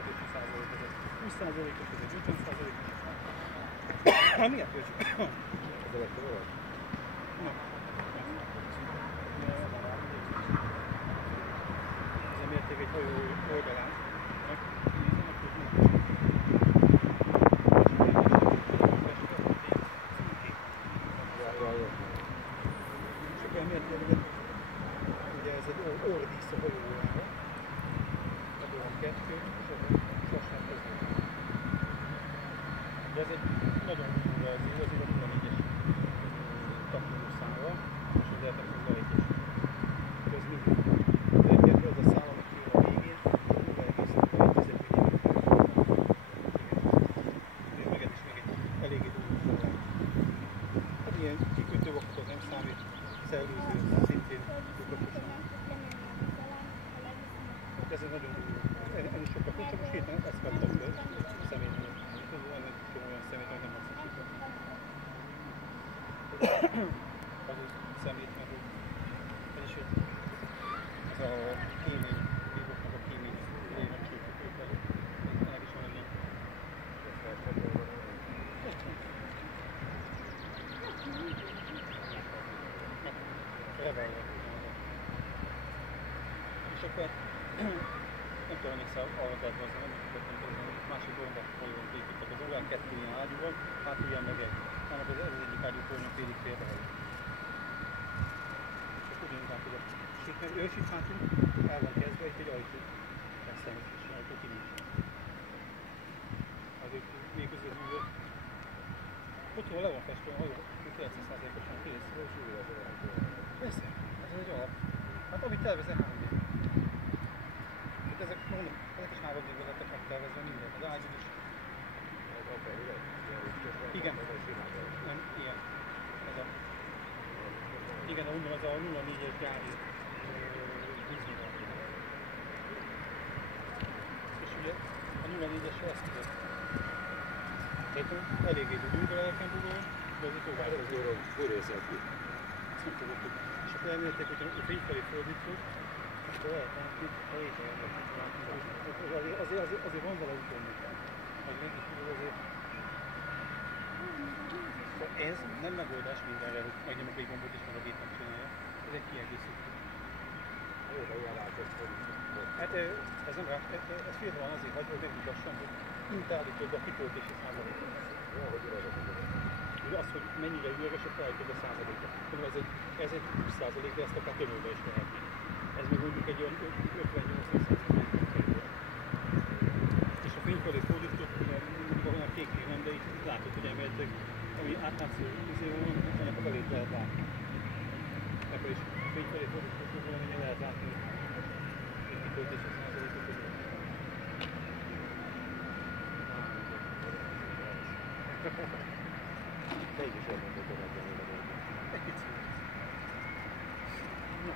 ez egy 20%-os, ez egy 50%-os. Hát miért töltsük? Ez elektromos? Nem. Ez a mérték egy hajó oldalán. Nézem, akkor és akkor mérték, ugye ez egy orrdísz a hajójára. Ebből van 2, és ebből lassan kezdődik. De ez egy nagyon durva, ez igaziból 24-es taknyolószámra, és az eltekünk le egyes. De ez mindig. De egyébként az a szám, amit kijön a végén, 0,1 mm. Meg ez is még egy eléggé durva szám. Hát ilyen kikötővakokat nem számít, szellőző, szintén dugatosan. Ez egy nagyon durva. Ennél sokkal nincs, csak most hirtelen ezt kaptak be személynél. Ennél olyan szemét, hogy nem látszik sokkal. Az a szemét, mert ez is ez a kémény, vívoknak a kémény lének csúfok felé. Ennek is van egy ilyen. Elvárják. És akkor nem tudom, emlékszel arra tervezni, nem tudtam kérdezni, hogy másik bombát folyón építek az órán 2 ilyen ágyúval, hát ugyan meg egy. Annak az egyik ágyú folyón félig félrehagyott. És akkor ugyanúgy átadott. És itt meg ősíthátunk el van kezdve, itt egy ajtó. Eszemletes ajtó ki nincs. Azért még közül otthon le van festve a hajó, 90%-osan kész. Persze, ez egy alap. Hát amit tervezel 3D. Ezek mondom, ezek is 3D-ben lettek megtervezve minden, az ágyú is. Igen. Nem, ilyen. Ez a... Igen, mondom, az a 04-es gyári vízművel. És ugye a 04-essel ezt tudod. Tehát eléggé tudunk a lelkembúról, de az itt tovább. Ez jó, hogy részel ki. Ezt nem tudod tudni. És akkor elmérték, hogy a fényfelé fordítjuk, akkor lehet látni, ha éjjel azért van vele utómunkám. Meg meg is tudod azért. Ez nem megoldás mindenre, hogy megnyomok egy gombot és meg a gépen csinálja. Ez egy kiegészítő. Jó, ha olyan látsz, hogy... Hát ez nem rá, ez félre van azért hagyva, hogy megmutassam, hogy mint a kitöltési százalékot. Jó, hogy Ugye az, hogy mennyire üveges, akkor állítod a százalékot. Ez egy 20%, de ezt akár tömörbe is lehetni. Ez meg mondjuk egy olyan 58%. És a fény felé fordított, mondjuk ahol a kék nem, de itt látod, hogy emeltek, ami átlátszó van, ennek a felét lehet látni. Akkor is a fény felé fordított, valamennyire lehet látni a kitöltési százalékot. Te is elmondod, hogy megjelenül a egy picit. Na.